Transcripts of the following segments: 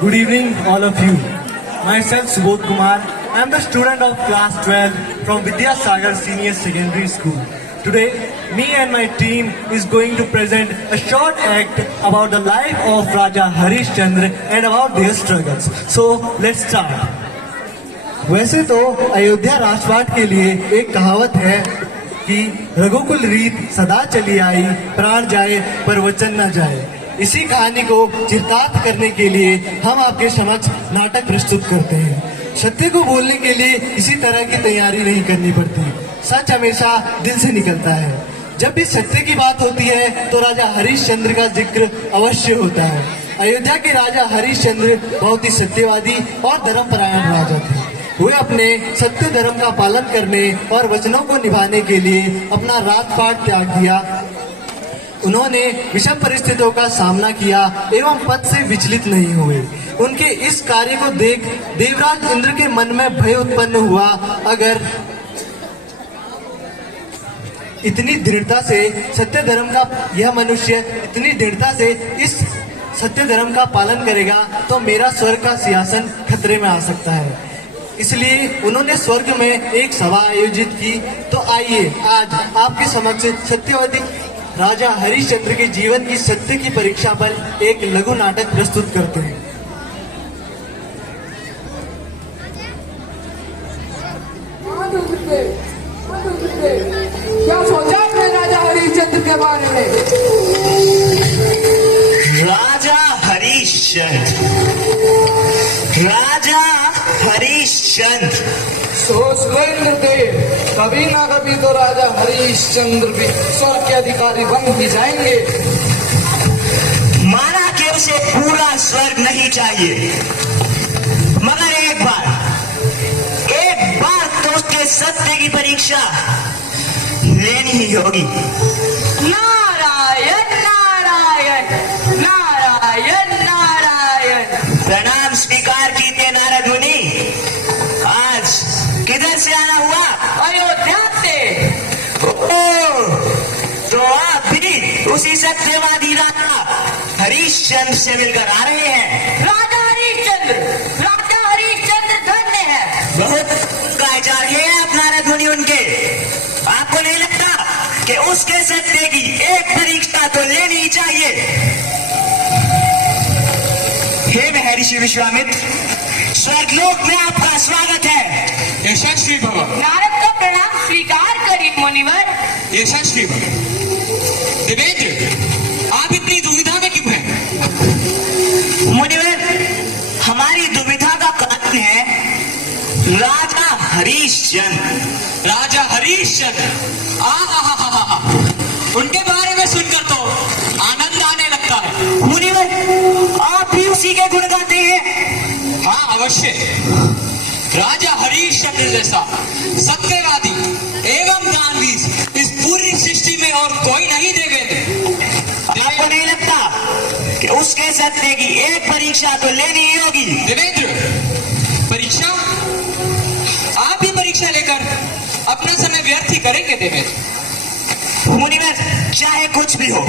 Good evening, all of you. Myself, Subodh Kumar. I am the student of class 12 from Vidyasagar Senior Secondary School. Today, me and my team is going to present a short act about the life of Raja Harish Chandra and about their struggles. So, let's start. वैसे तो अयोध्या राजपाट के लिए एक कहावत है कि रघुकुल रीत सदा चली आई, प्राण जाए पर वचन न जाए। इसी कहानी को चिरतार्थ करने के लिए हम आपके समक्ष नाटक प्रस्तुत करते हैं। सत्य को बोलने के लिए किसी तरह की तैयारी नहीं करनी पड़ती, सच हमेशा दिल से निकलता है। जब भी सत्य की बात होती है तो राजा हरीश चंद्र का जिक्र अवश्य होता है। अयोध्या के राजा हरीश चंद्र बहुत ही सत्यवादी और धर्मपरायण राजा थे। वे अपने सत्य धर्म का पालन करने और वचनों को निभाने के लिए अपना राजपाट त्याग दिया। उन्होंने विषम परिस्थितियों का सामना किया एवं पद से विचलित नहीं हुए। उनके इस कार्य को देख देवराज इंद्र के मन में भय उत्पन्न हुआ। अगर इतनी दृढ़ता से सत्य धर्म का यह मनुष्य इतनी दृढ़ता से इस सत्य धर्म का पालन करेगा तो मेरा स्वर्ग का सिंहासन खतरे में आ सकता है। इसलिए उन्होंने स्वर्ग में एक सभा आयोजित की। तो आइए आज आपके समक्ष सत्यवादी राजा हरीश चंद्र के जीवन की सत्य की परीक्षा पर एक लघु नाटक प्रस्तुत करते हैं। क्या सोचा आपने राजा हरीश चंद्र के बारे में? राजा हरीश चंद्र, राजा हरीश चंद्र। सोच लो इंद्रदेव, कभी ना कभी तो राजा हरीश चंद्र भी स्वर्ग के अधिकारी बन ही जाएंगे। माना कि उसे पूरा स्वर्ग नहीं चाहिए, मगर एक बार तो उसके सत्य की परीक्षा लेनी ही होगी। नारायण नारायण नारायण नारायण। प्रणाम स्वीकार कीजिए नारद मुनि। आज किधर से आना हुआ? अयोध्या से। तो आप भी उसी सत्यवादी राजा हरीश चंद्र से मिलकर आ रहे हैं। राजा हरीश चंद्र धन्य है। बहुत गाए जा रहे हैं आप नारद मुनि उनके। आपको नहीं लगता कि उसके सत्य की एक परीक्षा तो लेनी ही चाहिए? हे महर्षि विश्वामित्र, स्वर्गलोक में आपका स्वागत है। यशस्वी भव। नारद का प्रणाम स्वीकार करिए मुनिवर। यशस्वी भव। देवेंद्र, आप इतनी दुविधा में क्यों हैं? मुनिवर, हमारी दुविधा का कारण है राजा हरीश चंद्र। राजा हरीश चंद्र, उनके बारे में सुनकर तो आनंद आने लगता है। मुनिवर, आप भी उसी के गुण गाते हैं? हाँ अवश्य। राजा हरीश चंद्र जैसा सत्यवादी एवं दानवीर इस पूरी सृष्टि में और कोई नहीं देवेंद्र। आपको नहीं लगता कि उसके सत्य की एक परीक्षा तो लेनी ही होगी? देवेंद्र, परीक्षा? आप ही परीक्षा लेकर अपना समय व्यर्थ ही करेंगे देवेंद्र। मुनिवर, चाहे कुछ भी हो,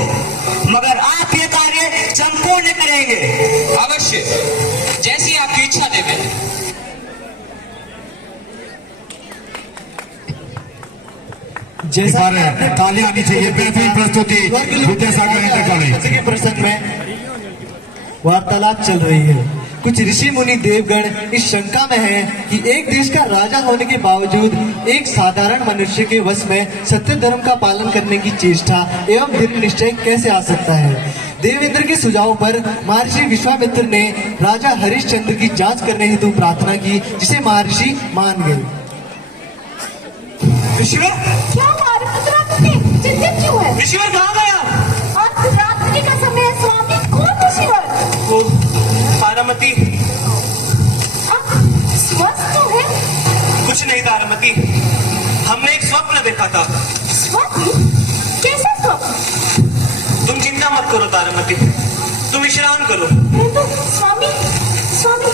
मगर आप ये कार्य संपूर्ण करेंगे। अवश्य, जैसी आपकी इच्छा देवेंद्र। जैसा ताली आनी चाहिए। बेहतरीन प्रस्तुति विद्यासागर इंटर कॉलेज के प्रसंग में वार्तालाप चल रही है। कुछ ऋषि मुनि देवगण इस शंका में हैं कि एक देश का राजा होने के बावजूद एक साधारण मनुष्य के वश में सत्य धर्म का पालन करने की चेष्टा एवं दृढ़ निश्चय कैसे आ सकता है। देवेंद्र के सुझाव पर महर्षि विश्वामित्र ने राजा हरीश चंद्र की जांच करने हेतु प्रार्थना की, जिसे महर्षि मान गए। ऋषिवर, क्या चिंतित क्यों है? ऋषिवर कहाँ गया? आज रात्रि का समय है स्वामी। कौन ऋषिवर? वो तारामती। स्वस्थ तो है? कुछ नहीं तारामती, हमने एक स्वप्न देखा था। स्वप्न? कैसा स्वप्न? तुम चिंता मत करो तारामती, तुम विश्राम करो। तो स्वामी स्वामी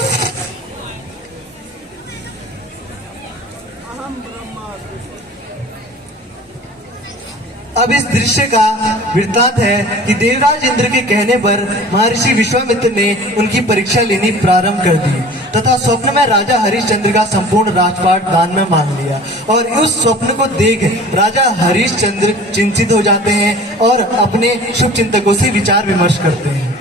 अब इस दृश्य का वृत्तांत है कि देवराज इंद्र के कहने पर महर्षि विश्वामित्र ने उनकी परीक्षा लेनी प्रारंभ कर दी तथा स्वप्न में राजा हरिश्चंद्र का संपूर्ण राजपाट दान में मान लिया। और उस स्वप्न को देख राजा हरिश्चंद्र चिंतित हो जाते हैं और अपने शुभ चिंतकों से विचार विमर्श करते हैं।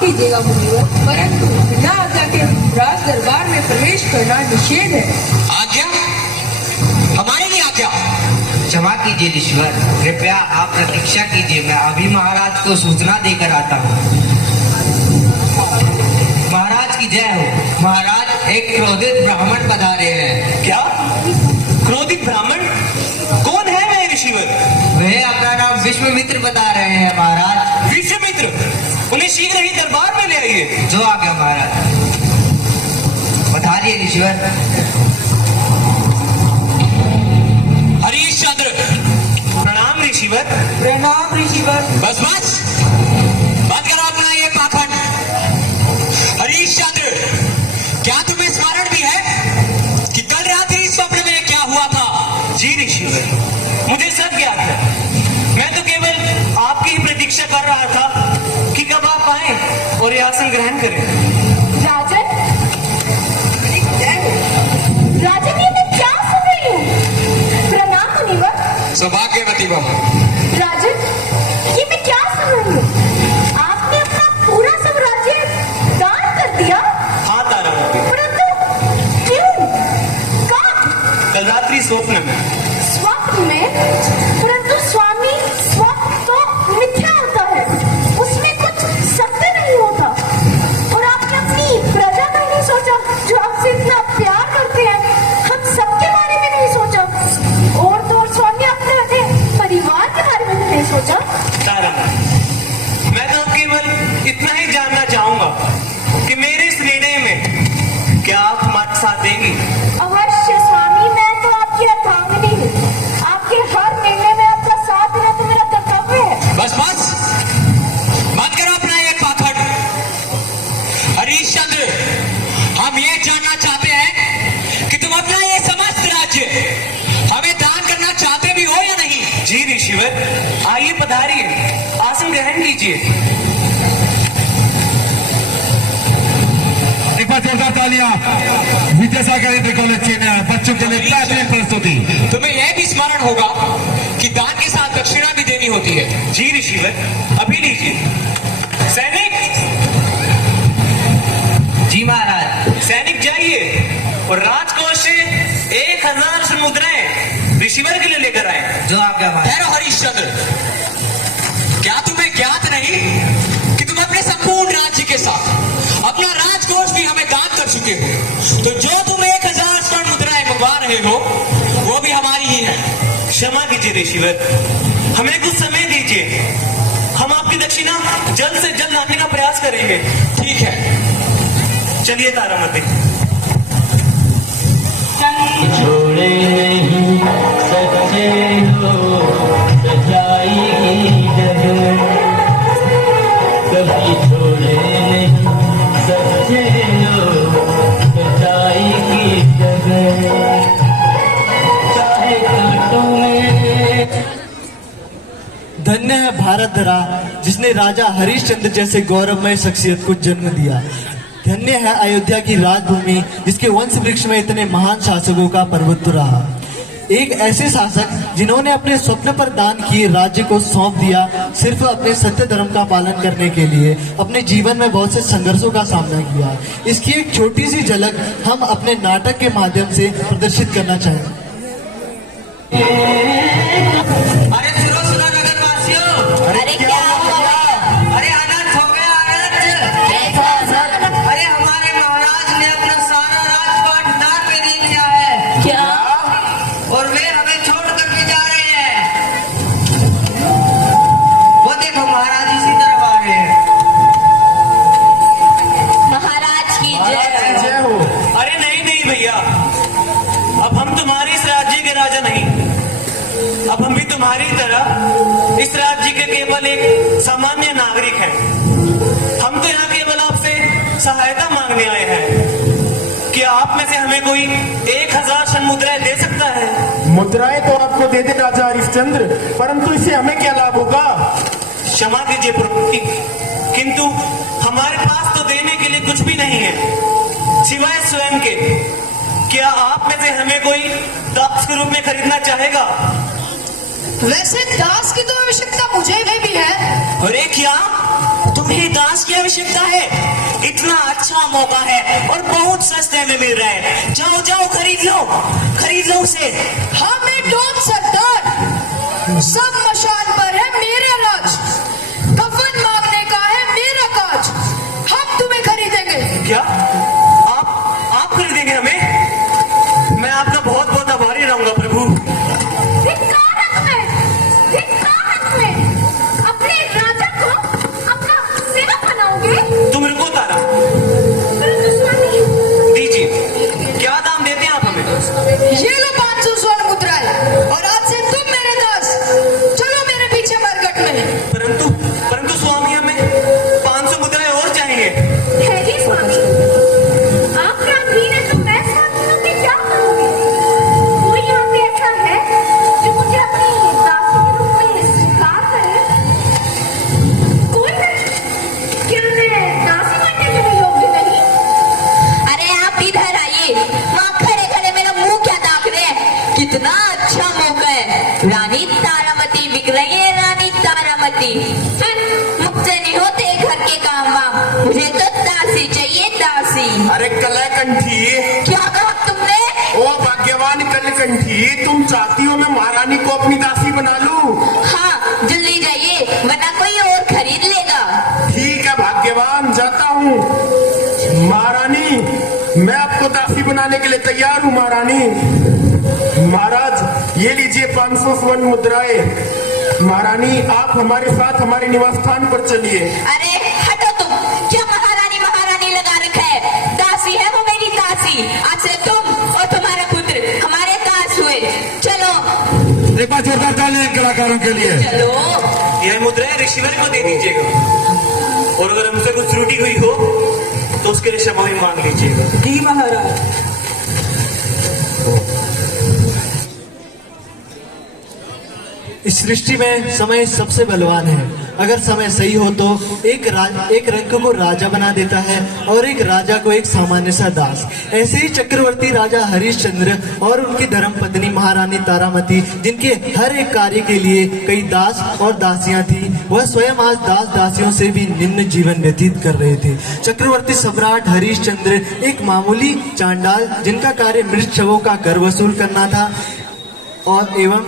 कीजिएगा मुनिवर, परंतु बिना आज्ञा के राज दरबार में प्रवेश करना निषेध है। आज्ञा? हमारे लिए आज्ञा? क्षमा कीजिए ईश्वर, कृपया आप प्रतीक्षा कीजिए, मैं अभी महाराज को सूचना देकर आता हूँ। महाराज की जय हो। महाराज, एक क्रोधित ब्राह्मण पधारे हैं। क्या? क्रोधित ब्राह्मण? कौन है वह ऋषिवर? वह अपना नाम विश्वामित्र बता रहे हैं महाराज। विश्वामित्र? उन्हें शीघ्र ही दरबार में ले आइए। जो आ गया महाराज। पधारिए ईश्वर। हरिश्चंद्र। प्रणाम ऋषिवर। प्रणाम ऋषिवर। बस बस, बंद करो अपना ये पाखंड। हरिश्चंद्र, क्या तुम्हें स्मरण भी है कि कल रात्रि स्वप्न में क्या हुआ था? जी ऋषिवर, मुझे सब ज्ञात है। मैं तो केवल आपकी ही प्रतीक्षा कर रहा था कि कब आप आए और ये आसन ग्रहण करें। राजन, राजन, ये मैं क्या सुन रही हूँ? प्रणाम मुनिवर। सौभाग्यवती बहू। राजन, ये मैं क्या सुन रही हूँ? आपने अपना पूरा सब राज्य दान कर दिया? हाँ तारामती। परंतु क्यों? कब? कल रात्रि स्वप्न में। स्वप्न में? परंतु स्वामी, स्वप्न तो मिथ्या होता है, उसमें कुछ सत्य नहीं होता। और आपने अपनी प्रजा का नहीं सोचा जो आपसे इतना प्यार करते हैं, हम सबके बारे में नहीं सोचा, और तो और स्वामी आपने अपने परिवार के बारे में नहीं सोचा। तारामती, मैं तो केवल इतना ही जानना चाहूंगा कि मेरे इस निर्णय में क्या आप हमारे साथ देंगी? अवश्य स्वामी, मैं तो आपकी अर्धांगिनी हूँ, आपके हर निर्णय में आपका साथ देना तो मेरा कर्तव्य है। बस बस, बंद करो अपना ये पाखंड। हरिश्चंद्र, हम ये जानना चाहते हैं कि तुम अपना ये समस्त राज्य हमें दान करना चाहते भी हो या नहीं? जी ऋषिवर, आइए पधारिए, आसन ग्रहण कीजिए। एक बार जोरदार तालियां विद्यासागर इंटर कॉलेज चेन्नई बच्चों के लिए बेहतरीन प्रस्तुति। तुम्हें यह भी स्मरण होगा कि दान के साथ दक्षिणा भी देनी होती है। जी ऋषिवर, अभी लीजिए। सैनिक। जी महाराज। सैनिक जाइए और राजकोष से 1000 मुद्राएं ऋषिवर के लिए लेकर आए। जो आ गया महाराज। ठहरो हरिश्चंद्र, क्या तुम्हें ज्ञात नहीं कि तुम अपने संपूर्ण राज्य के साथ अपना राजकोष भी हमें दान कर चुके हो? तो जो तुम 1000 स्वर्ण मुद्राएं मंगवा रहे हो वो भी हमारी ही है। क्षमा कीजिए ऋषिवर, हमें कुछ समय दीजिए, हम आपकी दक्षिणा जल्द से जल्द लाने का प्रयास करेंगे। ठीक है, चलिए तारामती। छोड़े नहीं सच्चे हो सच्चाई की जगह, कभी छोड़े नहीं सच्चे हो सच्चाई की जगह, चाहे कांटों में। धन्य है भारत धरा जिसने राजा हरिश्चंद्र जैसे गौरवमय शख्सियत को जन्म दिया। धन्य है अयोध्या की राजभूमि जिसके वंश वृक्ष में इतने महान शासकों का प्रभुत्व रहा। एक ऐसे शासक जिन्होंने अपने स्वप्न पर दान किए राज्य को सौंप दिया सिर्फ अपने सत्य धर्म का पालन करने के लिए। अपने जीवन में बहुत से संघर्षों का सामना किया। इसकी एक छोटी सी झलक हम अपने नाटक के माध्यम से प्रदर्शित करना चाहेंगे। अरे सुनो सुनो नगरवासियों। अरे क्या हुआ? अरे अनर्थ हो गया, अनर्थ। अरे हमारे महाराज ने अपना सारा राजपाट दान में दे दिया है। क्या? और वे हमें छोड़ करके जा रहे हैं। वो देखो महाराज इसी तरफ आ रहे हैं। तुम्हारी तरह इस राज्य के केवल एक सामान्य नागरिक हैं। हम तो यहाँ केवल आपसे सहायता मांगने आए हैं। क्या आप में से हमें कोई 1000 सन मुद्राएं दे सकता है? मुद्राएं तो आपको दे दे राजा हरिश्चंद्र, परंतु इससे हमें क्या लाभ होगा? क्षमा कीजिए प्रभु, किंतु हमारे पास तो देने के लिए कुछ भी नहीं है सिवाय स्वयं के। क्या आप में से हमें कोई दास के रूप में खरीदना चाहेगा? वैसे दास की तो आवश्यकता मुझे भी है। अरे क्या तुम्हें दास की आवश्यकता है? इतना अच्छा मौका है और बहुत सस्ते में मिल रहा है। जाओ जाओ खरीद लो उसे। हाँ मैं डॉन सरदार, सब मशाल पर है मेरा राज, कफन मांगने का है मेरा काज। हम तुम्हें खरीदेंगे। क्या आप खरीदेंगे हमें? मैं आपका बहुत बहुत आभारी रहूंगा प्रभु। अपने राजा को अपना सेवक बनाओगे? तुम रुको तारा, दीजिए। क्या दाम देते हैं आप हमें? ये लो 500 स्वर्ण मुद्राएं और आज से तुम मेरे दास। चलो मेरे पीछे मरघट में। परंतु स्वामी हमें 500 मुद्राएं और चाहिए। है जी स्वामी, आपका अधीन है तो मैं स्वामी हूँ कि क्या करूँगी? कोई यहाँ पे ऐसा है जो मुझे अपनी दासी के रूप में स्वीकार करे? कोई नहीं? क्या मैं दासी बनने के लिए योग्य नहीं? अरे आप इधर आइए, वहाँ खड़े खड़े मेरा मुंह क्या ताक रहे हैं? कितना अच्छा मौका है। रानी तारामती बिक रही है, रानी तारामती। मुझसे नहीं होते घर के काम वाम, मुझे तो दासी चाहिए, दासी। अरे कलकंठी, क्या कहा तुमने? ओ भाग्यवान कलकंठी, तुम चाहती हो मैं महारानी को अपनी दासी बना लूं? हाँ जल्दी जाइए वरना कोई और खरीद लेगा। ठीक है भाग्यवान, जाता हूँ। महारानी मैं आपको दासी बनाने के लिए तैयार हूँ। महारानी महाराज ये लीजिए 500 स्वर्ण मुद्राएं। महारानी आप हमारे साथ हमारे निवास स्थान पर चलिए। अरे हटो तुम, क्या महारानी लगा रखा है? दासी है वो मेरी दासी। आज से तुम और तुम्हारा पुत्र हमारे दास हुए। चलो एक बार जोरदार तालियां कलाकारों के लिए। चलो। यह मुद्राएं ऋषिवर को दे दीजिएगा और अगर हमसे कुछ त्रुटि हुई हो तो उसके लिए क्षमा भी मांग लीजिएगा। जी महाराज। इस सृष्टि में समय सबसे बलवान है। अगर समय सही हो तो एक रंक को राजा बना देता है और एक राजा को एक सामान्य सा दास। ऐसे ही चक्रवर्ती राजा हरिश्चंद्र और उनकी धर्मपत्नी महारानी तारामती, जिनके हर एक कार्य के लिए कई दास और दासियां थी, वह स्वयं आज दास दासियों से भी निम्न जीवन व्यतीत कर रहे थे। चक्रवर्ती सम्राट हरिश्चंद्र एक मामूली चांडाल, जिनका कार्य मृत शवों का कर वसूल करना था, और एवं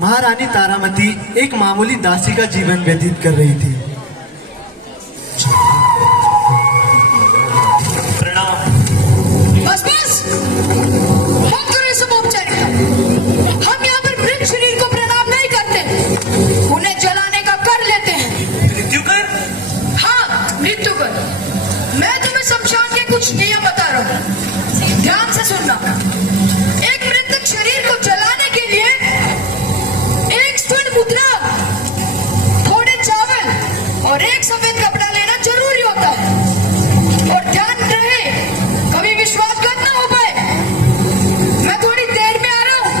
महारानी तारामती एक मामूली दासी का जीवन व्यतीत कर रही थी। प्रणाम। बस मत करो ये सब औपचारिकता। हम यहाँ पर मृत शरीर को प्रणाम नहीं करते, उन्हें जलाने का कर लेते हैं। मृत्यु कर? हाँ मृत्यु कर। मैं तुम्हें शमशान के कुछ नियम बता रहा हूँ, ध्यान से सुनना। एक मृतक शरीर को जलाने के लिए 1 स्वर्ण मुद्रा, थोड़े चावल और 1 सफेद कपड़ा लेना जरूरी होता है। और ध्यान रहे कभी विश्वासघात ना हो पाए। मैं थोड़ी देर में आ रहा हूँ,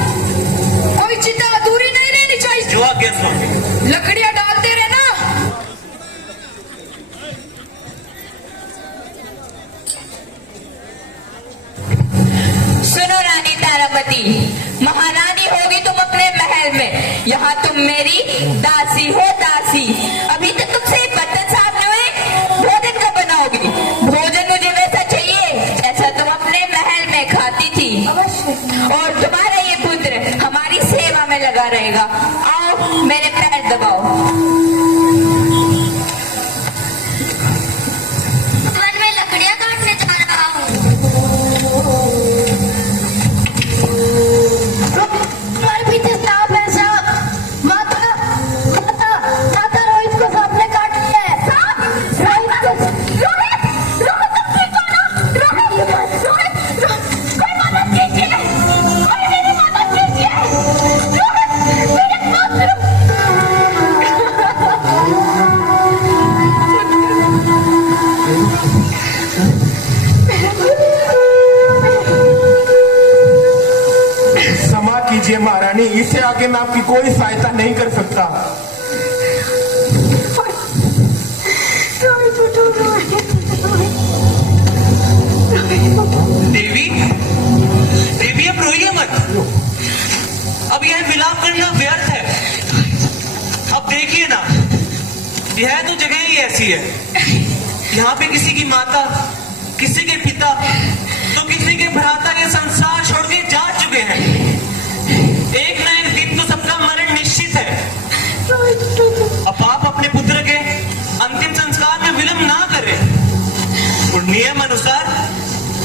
कोई चिंता अधूरी नहीं रहनी चाहिए। जो आज्ञा स्वामी। लकड़ियां डालते रहना। सुनो रानी तारामती, महारानी होगी तुम अपने महल में, यहाँ तुम मेरी दासी हो, दासी। अभी तक तुमसे बर्तन साफ न हुए, भोजन कब बनाओगी? भोजन मुझे वैसा चाहिए जैसा तुम अपने महल में खाती थी। और तुम्हारा ये पुत्र हमारी सेवा में लगा रहेगा। आओ मेरे पैर दबाओ। मैं लकड़ियां काटने जा रहा हूँ। हमारे पीछे सांप है, सांप। माता रोहित को सांप ने काट लिया है। रोहित तुम ठीक हो ना? रोहित कोई मदद कीजिए, कोई मेरी मदद कीजिए। रोहित मेरे पुत्र महारानी, इससे आगे मैं आपकी कोई सहायता नहीं कर सकता। देवी, देवी अब रोइए मत। अब यह विलाप करना व्यर्थ है। अब देखिए ना, यह तो जगह ही ऐसी है, यहाँ पे किसी की माता, किसी के पिता, तो किसी के भ्राता ये संसार छोड़ के जा चुके हैं। एक ना एक दिन तो सबका मरण निश्चित है। अब आप अपने पुत्र के अंतिम संस्कार में विलंब ना करें और नियम अनुसार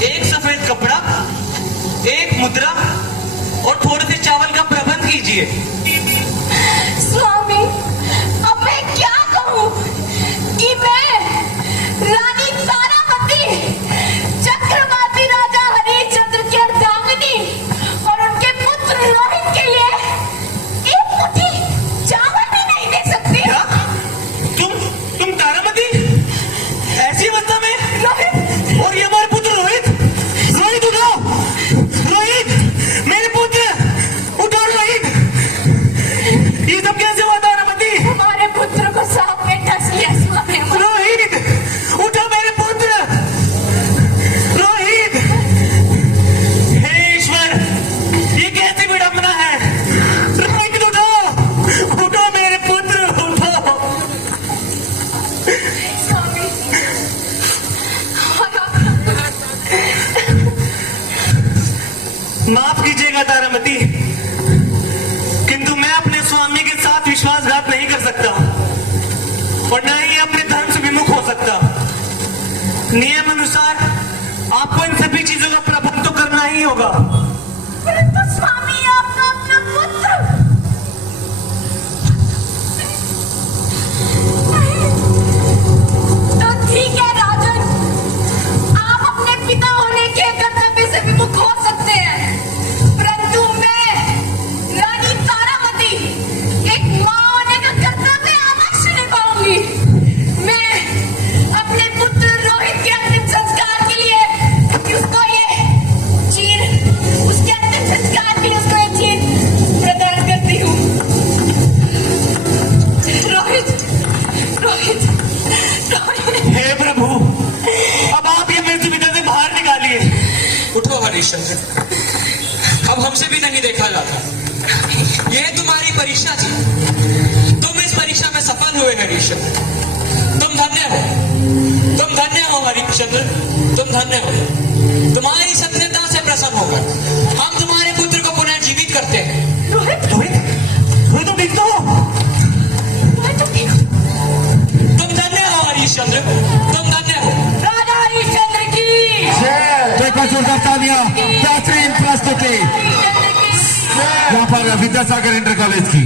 एक सफेद कपड़ा, एक मुद्रा और थोड़े से चावल का प्रबंध कीजिए। स्वामी, अब मैं क्या कहूँ कि मैं रानी तारामती, चक्रवर्ती राजा हरिश्चंद्र की अर्धांगिनी और उनके पुत्र रोहित के लिए एक मुट्ठी चावल भी नहीं दे सकती। क्या? तुम तारामती ऐसी अवस्था में? रोहित, और ये हमारे पुत्र रोहित, रोहित उठाओ, रोहित मेरे पुत्र उठो, रोहित। ये सब कैसे हुआ तारामती? हमारे पुत्र को सांप ने डस लिया स्वामी। रोहित उठो मेरे पुत्र, रोहित। हे ईश्वर, ये कैसी विडंबना है? रोहित उठो, उठो मेरे पुत्र, उठो। स्वामी, माफ कीजिएगा तारामती, किंतु मैं अपने स्वामी के साथ विश्वासघात नहीं कर सकता और न ही अपने धर्म से विमुख हो सकता। नियम अनुसार आपको इन सभी चीजों का प्रबंध तो करना ही होगा। परंतु स्वामी, आपका अपना पुत्र तो ठीक है राजन, आप अपने पिता होने के कर्तव्य से विमुख हो सकते हैं, परंतु मैं रानी तारामती एक मां होने का कर्तव्य अवश्य निभाऊंगी। मैं अपने पुत्र रोहित के अंतिम संस्कार के लिए उसको ये चीर, उसके अंतिम संस्कार के लिए उसको ये चीर प्रदान करती हूँ। रोहित, रोहित, रोहित। हे प्रभु, अब आप ये मेरे सुविधा से बाहर निकालिए। उठो हरिश्चंद्र, अब हमसे भी नहीं देखा जाता। यह तुम्हारी परीक्षा थी, तुम इस परीक्षा में सफल हुए हरिश्चंद्र। तुम धन्य हो, तुम धन्य हो हरिश्चंद्र, तुम धन्य हो। तुम्हारी सत्यता से प्रसन्न होकर हम तुम्हारे पुत्र को पुनर्जीवित करते हैं। रोहित, रोहित, रोहित तुम ठीक तो हो? रोहित, तुम ठीक हो? तुम धन्य हो हरिश्चंद्र, तुम धन्य हो। राजा हरिश्चंद्र की जोरदार तालियां बेहतरीन प्रस्तुति यहाँ पर विद्यासागर इंटर कॉलेज की।